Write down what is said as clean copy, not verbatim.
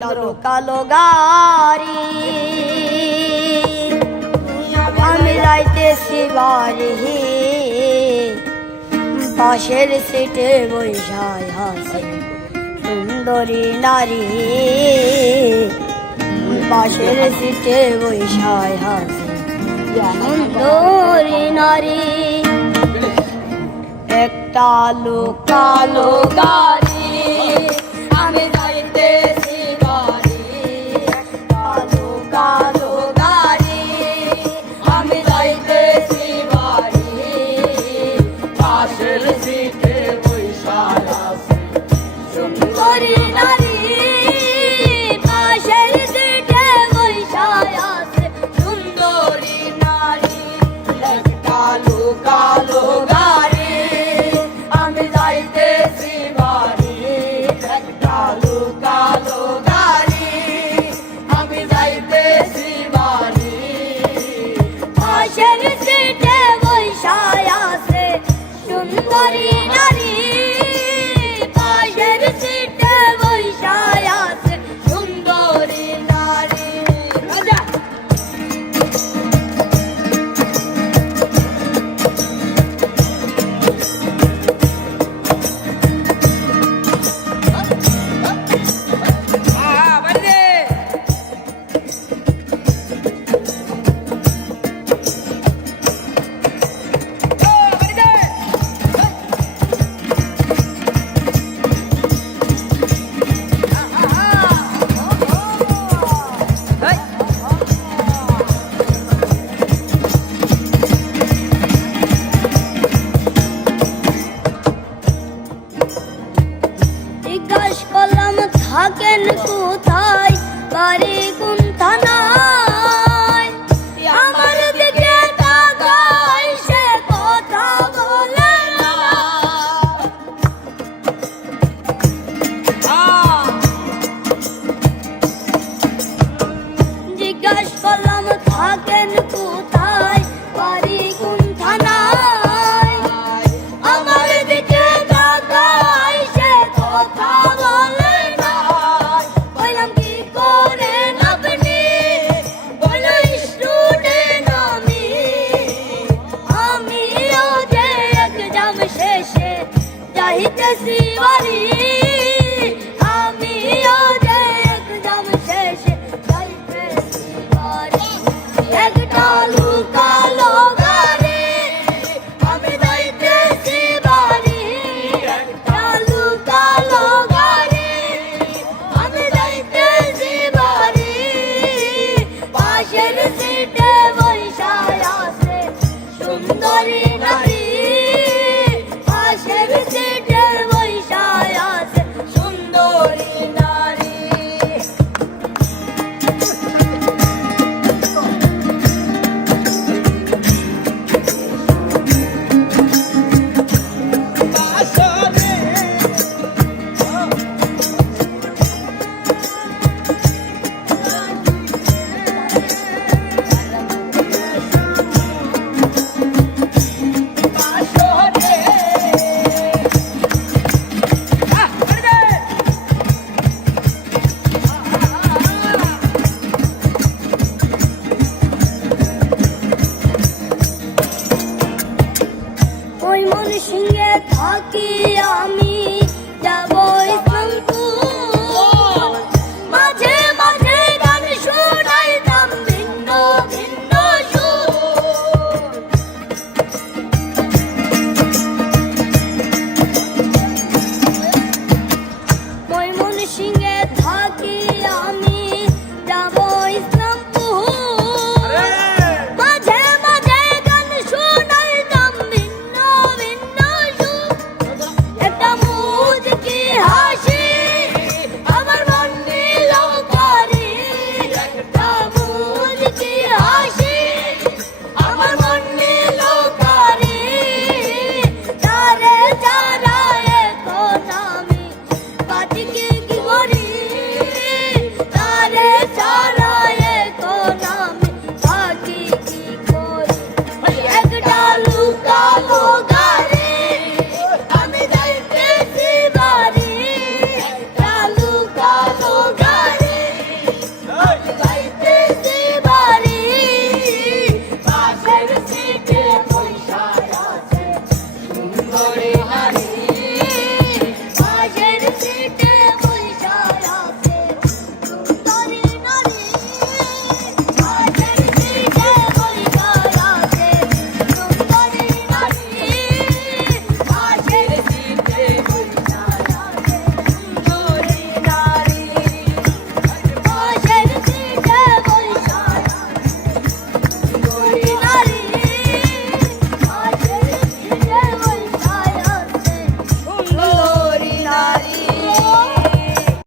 কালো কালো গাড়ি আমি যাইতেছি বাড়ি, পাশের সিটে বৈশায় হাসে সুন্দরী নারী, পাশের সিটে বৈশায় হাসে সুন্দরী নারী। একটা লোক কালো গাড়ি আমি যাইতেছি বাড়ি, কালো কালো গাড়ি আমি যাইতেছি বাড়ি, পাশের সিটে বৈশায় আছে সুন্দরী নারী, পাশের সিটে বৈশায় আছে সুন্দরী নারী। কালো কালো গাড়ি আমি যাইতেছি বাড়ি, কালো কালো গাড়ি আমি যাইতেছি বাড়ি, পাশের সিটে বৈশায় আছে সুন্দরী নারী, পাশের সিটে বৈশায় আছে সুন্দরী নারী। জিজ্ঞাস করলাম থাকেন কোথায়, বাড়ি